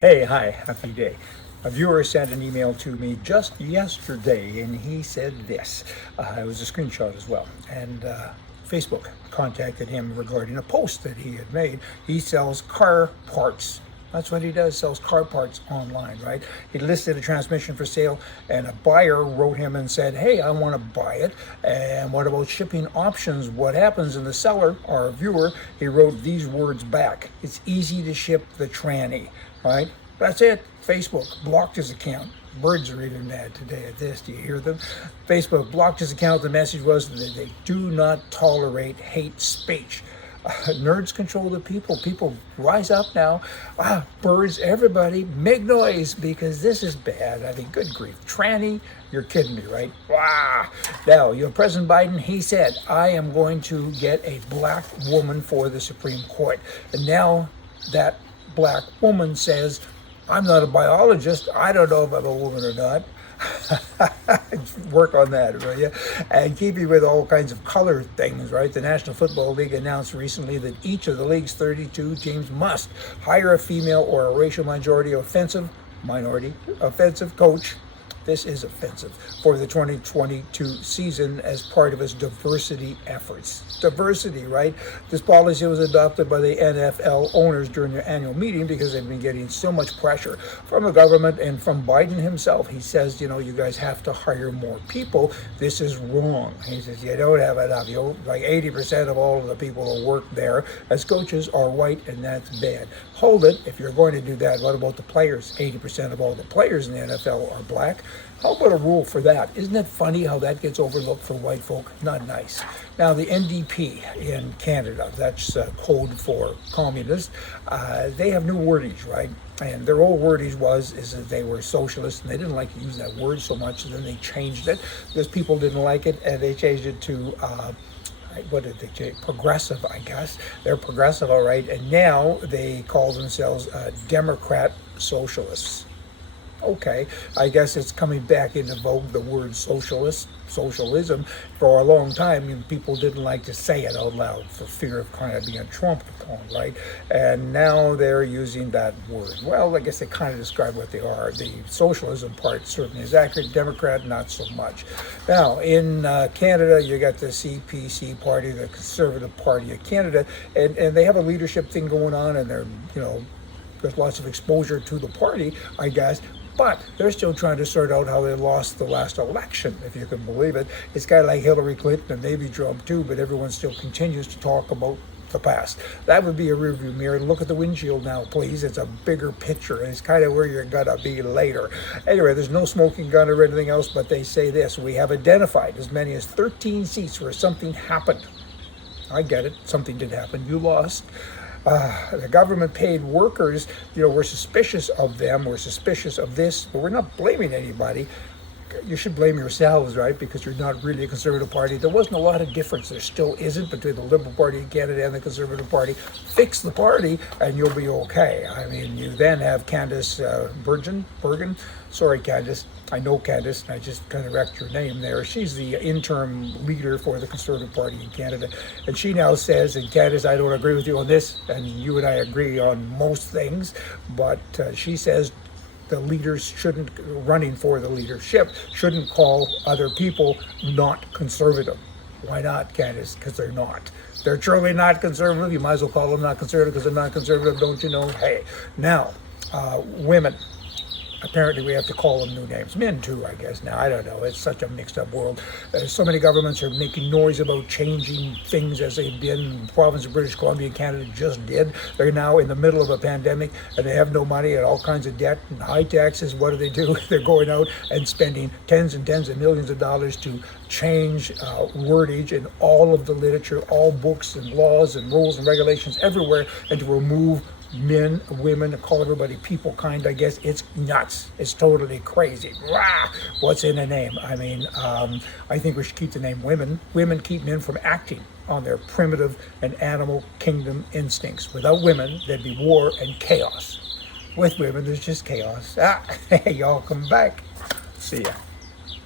Hi, happy day. A viewer sent an email to me just yesterday and he said this. It was a screenshot as well. And Facebook contacted him regarding a post that he had made. He sells car parts. That's what he does, sells car parts online, right? He listed a transmission for sale and a buyer wrote him and said, hey, I want to buy it. And what about shipping options? What happens? And the seller, our viewer, he wrote these words back. It's easy to ship the tranny, right? That's it. Facebook blocked his account. Birds are even mad today at this. Do you hear them? Facebook blocked his account. The message was that they do not tolerate hate speech. Nerds control the people. People rise up now. Birds, everybody, make noise because this is bad. I mean, good grief. Tranny, you're kidding me, right? Now, you have President Biden, he said, I am going to get a black woman for the Supreme Court. And now that black woman says, I'm not a biologist. I don't know if I'm a woman or not. Work on that, will you? And keeping with all kinds of color things, right? The National Football League announced recently that each of the league's 32 teams must hire a female or a racial minority offensive coach. This is offensive for the 2022 season as part of its diversity efforts. Diversity, right? This policy was adopted by the NFL owners during their annual meeting because they've been getting so much pressure from the government and from Biden himself. He says, you guys have to hire more people. This is wrong. He says, you don't have enough. Like 80% of all of the people who work there as coaches are white, and that's bad. Hold it. If you're going to do that, what about the players? 80% of all the players in the NFL are black. How about a rule for that? Isn't it funny how that gets overlooked for white folk? Not nice. Now, the NDP in Canada, that's code for communists, they have new wordage, right? And their old wordage is that they were socialists, and they didn't like to use that word so much, and then they changed it because people didn't like it, and they changed it to what did they change? Progressive, I guess. They're progressive, all right. And now they call themselves Democrat Socialists. Okay, I guess it's coming back into vogue, the word socialism. For a long time, people didn't like to say it out loud for fear of kind of being trumped upon, right? And now they're using that word. Well, I guess they kind of describe what they are. The socialism part certainly is accurate. Democrat, not so much. Now, in Canada, you got the CPC party, the Conservative Party of Canada, and they have a leadership thing going on, and they're, there's lots of exposure to the party, I guess. But they're still trying to sort out how they lost the last election, if you can believe it. It's kind of like Hillary Clinton and maybe Trump too, but everyone still continues to talk about the past. That would be a rearview mirror. Look at the windshield now, please. It's a bigger picture, and it's kind of where you're gonna be later. Anyway, there's no smoking gun or anything else, but they say this: we have identified as many as 13 seats where something happened. I get it. Something did happen. You lost. The government paid workers, we're suspicious of them, we're suspicious of this, but we're not blaming anybody. You should blame yourselves, right? Because you're not really a Conservative Party. There wasn't a lot of difference. There still isn't between the Liberal Party in Canada and the Conservative Party. Fix the party and you'll be okay. I mean, you then have Candace Bergen. Sorry, Candace. I know Candace, and I just kind of wrecked your name there. She's the interim leader for the Conservative Party in Canada. And she now says, and Candace, I don't agree with you on this, and you and I agree on most things, but she says the leaders running for the leadership shouldn't call other people not conservative. Why not, Candace? Because they're not. They're truly not conservative. You might as well call them not conservative because they're not conservative, don't you know? Hey, now, women. Apparently we have to call them new names. Men too, I guess. Now, I don't know. It's such a mixed up world. So many governments are making noise about changing things as they've been. The province of British Columbia and Canada just did. They're now in the middle of a pandemic and they have no money and all kinds of debt and high taxes. What do? They're going out and spending tens and tens of millions of dollars to change wordage in all of the literature, all books and laws and rules and regulations everywhere, and to remove men, women, call everybody people kind, I guess. It's nuts. It's totally crazy. What's in a name? I mean, I think we should keep the name women. Women keep men from acting on their primitive and animal kingdom instincts. Without women, there'd be war and chaos. With women, there's just chaos. Hey, y'all come back. See ya.